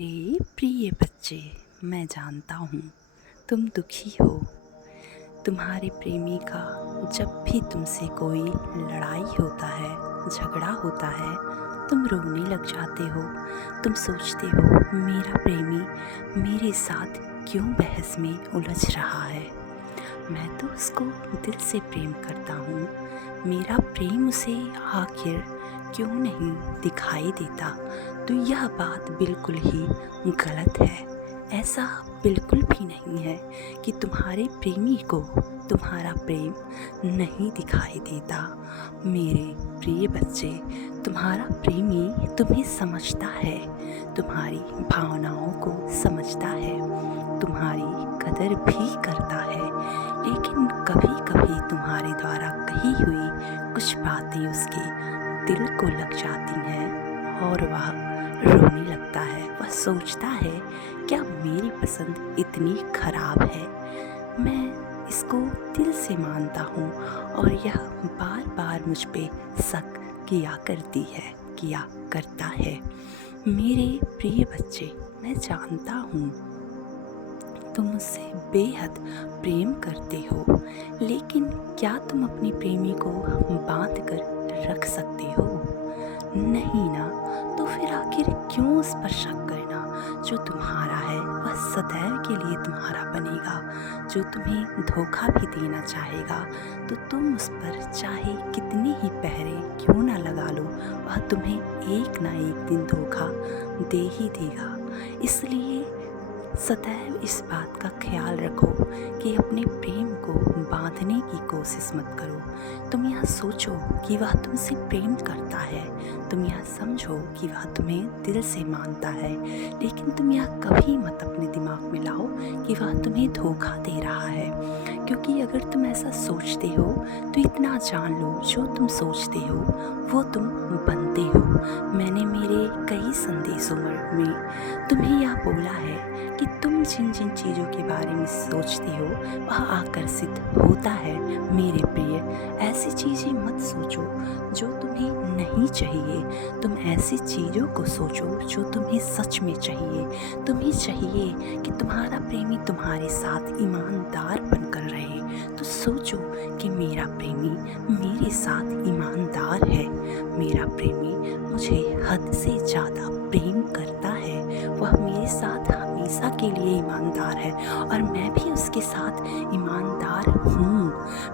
मेरे प्रिय बच्चे, मैं जानता हूँ तुम दुखी हो। तुम्हारे प्रेमी का जब भी तुमसे कोई लड़ाई होता है, झगड़ा होता है, तुम रोने लग जाते हो। तुम सोचते हो मेरा प्रेमी मेरे साथ क्यों बहस में उलझ रहा है। मैं तो उसको दिल से प्रेम करता हूँ। मेरा प्रेम उसे आखिर क्यों नहीं दिखाई देता। तो यह बात बिल्कुल ही गलत है। ऐसा बिल्कुल भी नहीं है कि तुम्हारे प्रेमी को तुम्हारा प्रेम नहीं दिखाई देता। मेरे प्रिय बच्चे, तुम्हारा प्रेमी तुम्हें समझता है, तुम्हारी भावनाओं को समझता है, तुम्हारी कदर भी करता है। लेकिन कभी कभी तुम्हारे द्वारा कही हुई कुछ बातें उसके दिल को लग जाती हैं और वह रोने लगता है। वह सोचता है, क्या मेरी पसंद इतनी खराब है। मैं इसको दिल से मानता हूँ और यह बार बार मुझ पे शक किया करता है। मेरे प्रिय बच्चे, मैं जानता हूँ तुम मुझसे बेहद प्रेम करते हो, लेकिन क्या तुम अपने प्रेमी को बांध कर रख सकते हो? नहीं ना। तो फिर आखिर क्यों उस पर शक करना। जो तुम्हारा है वह सदैव के लिए तुम्हारा बनेगा। जो तुम्हें धोखा भी देना चाहेगा तो तुम उस पर चाहे कितने ही पहरे क्यों ना लगा लो, वह तुम्हें एक ना एक दिन धोखा दे ही देगा। इसलिए सदैव इस बात का ख्याल रखो कि अपने प्रेम को बांधने की कोशिश मत करो। तुम यह सोचो कि वह तुमसे प्रेम करता है, तुम यह समझो कि वह तुम्हें दिल से मानता है, लेकिन तुम यह कभी मत अपने दिमाग में लाओ कि वह तुम्हें धोखा दे रहा है। क्योंकि अगर तुम ऐसा सोचते हो तो इतना जान लो, जो तुम सोचते हो वो तुम बनते हो। मैंने मेरे कई संदेशों में तुम्हें यह बोला है कि तुम जिन जिन चीज़ों के बारे में सोचते हो वह आकर्षित होता है। मेरे प्रिय, ऐसी चीज़ें मत सोचो जो तुम्हें नहीं चाहिए। तुम ऐसी चीज़ों को सोचो जो तुम्हें सच में चाहिए। तुम्हें चाहिए कि तुम्हारा प्रेमी तुम्हारे साथ ईमानदार बनकर रहे। तो सोचो कि मेरा प्रेमी मेरे साथ ईमानदार है, मेरा प्रेमी मुझे हद से ज़्यादा प्रेम करता है, वह मेरे साथ हमेशा के लिए ईमानदार है और मैं भी उसके साथ ईमानदार हूँ।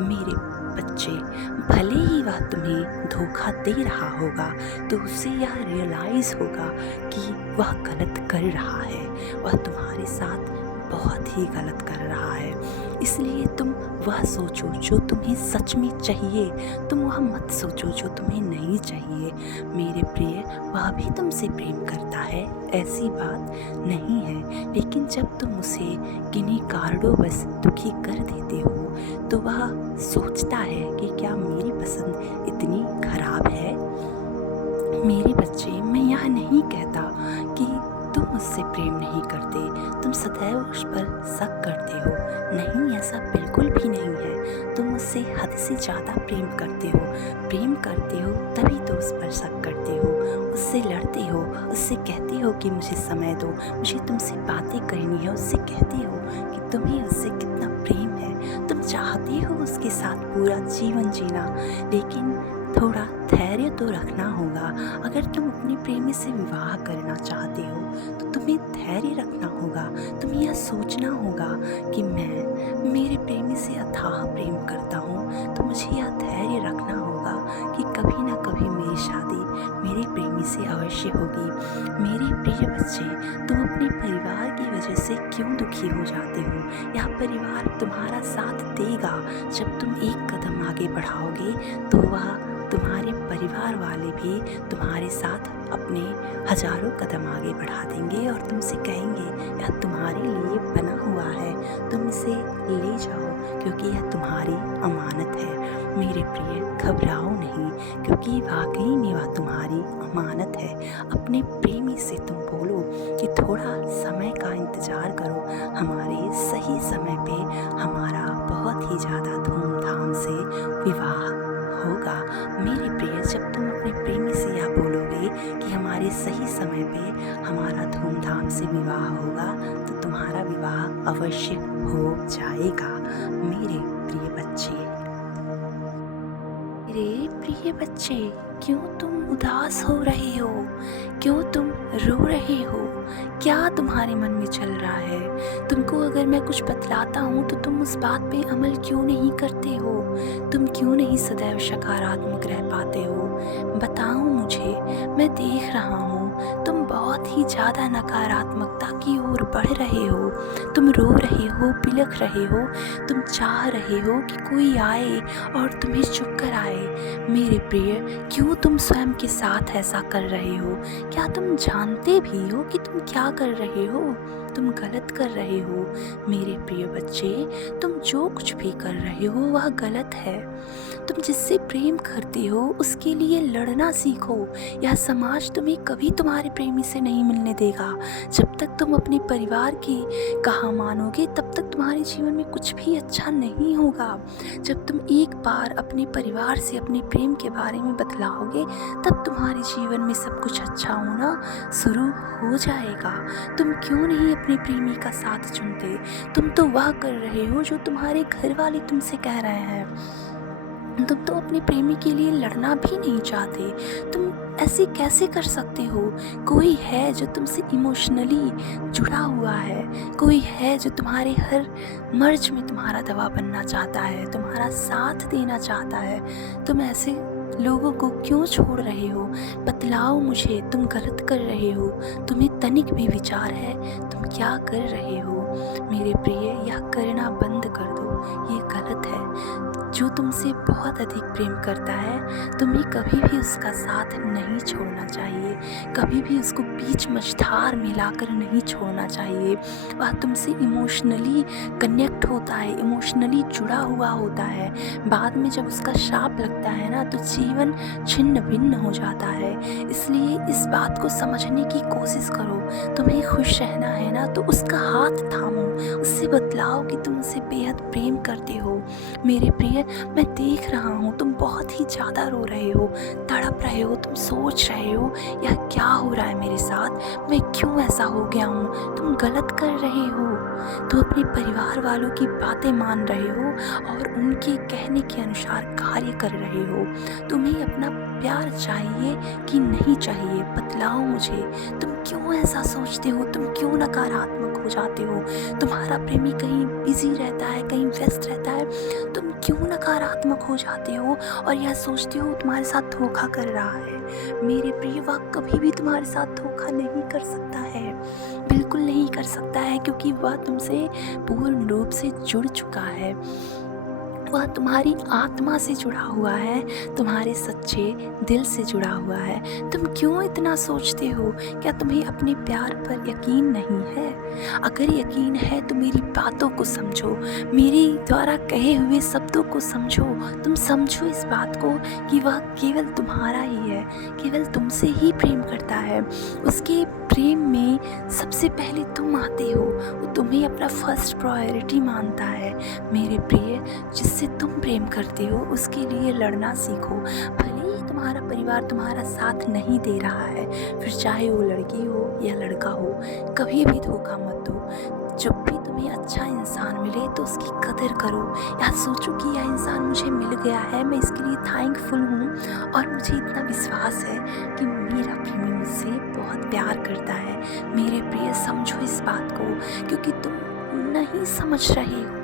मेरे बच्चे, भले ही वह तुम्हें धोखा दे रहा होगा तो उसे यह रियलाइज़ होगा कि वह गलत कर रहा है, वह तुम्हारे साथ बहुत ही गलत कर रहा है। इसलिए तुम वह सोचो जो तुम्हें सच में चाहिए, तुम वह मत सोचो जो तुम्हें नहीं चाहिए। मेरे प्रिय, वह भी तुमसे प्रेम करता है, ऐसी बात नहीं है। लेकिन जब तुम उसे किन्हीं कारणों बस दुखी कर देते हो तो वह सोचता है कि क्या मेरी पसंद इतनी खराब है। मेरे बच्चे, मैं यह नहीं कहता कि तुम मुझसे प्रेम नहीं करते, तुम सदैव उस पर शक करते हो। नहीं, ऐसा बिल्कुल भी नहीं है। तुम मुझसे हद से ज़्यादा प्रेम करते हो। प्रेम करते हो तभी तो उस पर शक करते हो, उससे लड़ते हो, उससे कहते हो कि मुझे समय दो, मुझे तुमसे बातें करनी है। उससे कहते हो कि तुम्हें उससे कितना प्रेम है, तुम चाहते हो उसके साथ पूरा जीवन जीना। लेकिन थोड़ा धैर्य तो रखना होगा। अगर तुम अपने प्रेमी से विवाह करना चाहते हो तो तुम्हें धैर्य रखना होगा। तुम्हें यह सोचना होगा कि मैं मेरे प्रेमी से अथाह प्रेम करता हूँ, तो मुझे यह धैर्य रखना होगा कि कभी ना कभी मेरी शादी मेरे प्रेमी से अवश्य होगी। मेरे प्रिय बच्चे, तुम अपने परिवार की वजह से क्यों दुखी हो जाते हो? यह परिवार तुम्हारा साथ देगा। जब तुम एक कदम आगे बढ़ाओगे तो वह तुम्हारे परिवार वाले भी तुम्हारे साथ अपने हजारों कदम आगे बढ़ा देंगे और तुमसे कहेंगे यह तुम्हारे लिए बना हुआ है, तुम इसे ले जाओ क्योंकि यह तुम्हारी अमानत है। मेरे प्रिय, घबराओ नहीं, क्योंकि वाकई में वह तुम्हारी अमानत है। अपने प्रेमी से तुम बोलो कि थोड़ा समय का इंतज़ार करो, हमारे सही समय पे हमारा बहुत ही ज़्यादा धूमधाम से विवाह होगा मेरे प्रिय जब तुम अपने प्रेमी से यह बोलोगे कि हमारे सही समय पे हमारा धूमधाम से विवाह होगा, तो तुम्हारा विवाह अवश्य हो जाएगा मेरे प्रिय बच्चे। मेरे प्रिय बच्चे, क्यों तुम उदास हो रहे हो? क्यों तुम रो रहे हो? क्या तुम्हारे मन में चल रहा है? तुमको अगर मैं कुछ बतलाता हूँ तो तुम उस बात पे अमल क्यों नहीं करते हो? तुम क्यों नहीं सदैव सकारात्मक रह पाते हो? बताओ मुझे, मैं देख रहा हूँ तुम बहुत ही ज़्यादा नकारात्मकता की ओर बढ़ रहे हो। तुम रो रहे हो, बिलख रहे हो, तुम चाह रहे हो कि कोई आए और तुम्हें चुप कराए। मेरे प्रिय, क्यों तुम स्वयं के साथ ऐसा कर रहे हो? क्या तुम जानते भी हो कि तुम क्या कर रहे हो? तुम गलत कर रहे हो मेरे प्रिय बच्चे। तुम जो कुछ भी कर रहे हो वह गलत है। तुम जिससे प्रेम करते हो उसके लिए लड़ना सीखो। यह समाज तुम्हें कभी तुम्हारे प्रेमी से नहीं मिलने देगा। जब तक तुम अपने परिवार की कहा मानोगे तब तक तुम्हारे जीवन में कुछ भी अच्छा नहीं होगा। जब तुम एक बार अपने परिवार से अपने प्रेम के बारे में बतलाओगे तब तुम्हारे जीवन में सब कुछ अच्छा होना शुरू हो जाएगा। तुम क्यों नहीं अपने प्रेमी का साथ चुनते? तुम तो वह कर रहे हो जो तुम्हारे घर वाले तुमसे कह रहे हैं। तुम तो अपने प्रेमी के लिए लड़ना भी नहीं चाहते। तुम ऐसे कैसे कर सकते हो? कोई है जो तुमसे इमोशनली जुड़ा हुआ है, कोई है जो तुम्हारे हर मर्ज में तुम्हारा दवा बनना चाहता है, तुम्हारा साथ देना चाहता है। तुम ऐसे लोगों को क्यों छोड़ रहे हो? बतलाओ मुझे, तुम गलत कर रहे हो। तुम्हें तनिक भी विचार है तुम क्या कर रहे हो? मेरे प्रिय, यह करना बंद कर दो, ये गलत है। जो तुमसे बहुत अधिक प्रेम करता है तुम्हें कभी भी उसका साथ नहीं छोड़ना चाहिए, कभी भी उसको बीच मझधार मिलाकर नहीं छोड़ना चाहिए। वह तुमसे इमोशनली कनेक्ट होता है, इमोशनली जुड़ा हुआ होता है। बाद में जब उसका श्राप लगता है ना तो जीवन छिन्न भिन्न हो जाता है। इसलिए इस बात को समझने की कोशिश करो। तुम्हें खुश रहना है ना तो उसका हाथ थामो, उससे बतलाओ कि तुम उसे बेहद प्रेम करते हो। मेरे प्रिय, मैं देख रहा हूँ तुम बहुत ही ज़्यादा रो रहे हो, तड़प रहे हो। तुम सोच रहे हो यह क्या हो रहा है मेरे साथ, मैं क्यों ऐसा हो गया हूँ? तुम गलत कर रहे हो। तुम अपने परिवार वालों की बातें मान रहे हो और उनके कहने के अनुसार कार्य कर रहे हो। तुम्हें अपना प्यार चाहिए कि नहीं चाहिए? बतलाओ मुझे, तुम क्यों ऐसा सोचते हो? तुम क्यों नकारात्मक हो जाते हो? तुम्हारा प्रेमी कहीं बिजी रहता है, कहीं व्यस्त रहता है, तुम क्यों नकारात्मक हो जाते हो और यह सोचते हो तुम्हारे साथ धोखा कर रहा है? मेरे प्रिय, वह कभी भी तुम्हारे साथ धोखा नहीं कर सकता है, बिल्कुल नहीं कर सकता है, क्योंकि वह तुमसे पूर्ण रूप से जुड़ चुका है। वह तुम्हारी आत्मा से जुड़ा हुआ है, तुम्हारे सच्चे दिल से जुड़ा हुआ है। तुम क्यों इतना सोचते हो? क्या तुम्हें अपने प्यार पर यकीन नहीं है? अगर यकीन है तो मेरी बातों को समझो, मेरे द्वारा कहे हुए शब्दों को समझो। तुम समझो इस बात को कि वह केवल तुम्हारा ही है, केवल तुमसे ही प्रेम करता है। उसके प्रेम में सबसे पहले तुम आते हो, वो तुम्हें अपना फर्स्ट प्रायोरिटी मानता है। मेरे प्रिय, जिससे तुम प्रेम करते हो उसके लिए लड़ना सीखो। भले ही तुम्हारा परिवार तुम्हारा साथ नहीं दे रहा है, फिर चाहे वो लड़की हो या लड़का हो, कभी भी धोखा मत दो। जब भी तुम्हें अच्छा इंसान मिले तो उसकी कदर करो, या सोचो कि यह इंसान मुझे मिल गया है, मैं इसके लिए थैंकफुल हूँ और मुझे इतना विश्वास है कि मेरा प्रेमी मुझसे बहुत प्यार करता है। मेरे प्रिय, समझो इस बात को, क्योंकि तुम नहीं समझ रहे हो।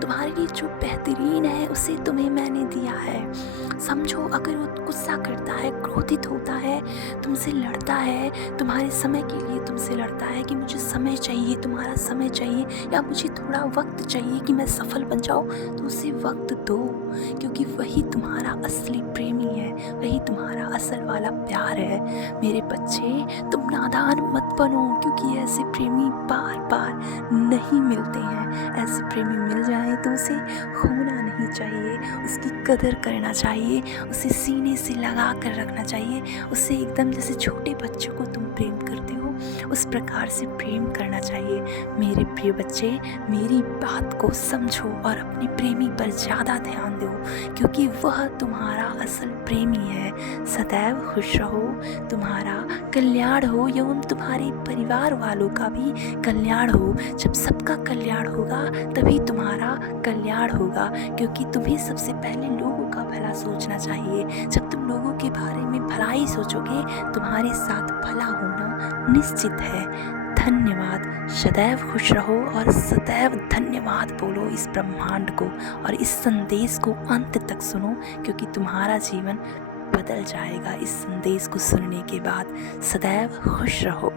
तुम्हारे लिए जो बेहतरीन है उसे तुम्हें मैंने दिया है। समझो, अगर वो गुस्सा करता है, क्रोधित होता है, तुमसे लड़ता है, तुम्हारे समय के लिए तुमसे लड़ता है कि मुझे समय चाहिए, तुम्हारा समय चाहिए, या मुझे थोड़ा वक्त चाहिए कि मैं सफल बन जाऊँ, तो उसे वक्त दो, क्योंकि वही तुम्हारा असली प्रेमी है, वही तुम्हारा असल वाला प्यार है। मेरे बच्चे, तुम नादान मत बनो, क्योंकि ऐसे प्रेमी बार बार नहीं मिलते हैं। ऐसे प्रेमी मिल जाए तो उसे खोना नहीं चाहिए, उसकी कदर करना चाहिए, उसे सीने से लगा कर रखना चाहिए, उसे एकदम जैसे छोटे बच्चों को तुम प्रेम करते हो उस प्रकार से प्रेम करना चाहिए। मेरे प्रिय बच्चे, मेरी बात को समझो और अपने प्रेमी पर ज़्यादा ध्यान दो, क्योंकि वह तुम्हारा असल प्रेमी है। सदैव खुश रहो, तुम्हारा कल्याण हो एवं तुम्हारे परिवार वालों का भी कल्याण हो। जब सबका कल्याण होगा तभी तुम्हारा कल्याण होगा, क्योंकि तुम्हें सबसे पहले लोगों का भला सोचना चाहिए। जब तुम लोगों के बारे में भलाई सोचोगे, तुम्हारे साथ भला होना निश्चित है। धन्यवाद। सदैव खुश रहो और सदैव धन्यवाद बोलो इस ब्रह्मांड को, और इस संदेश को अंत तक सुनो, क्योंकि तुम्हारा जीवन बदल जाएगा इस संदेश को सुनने के बाद। सदैव खुश रहो।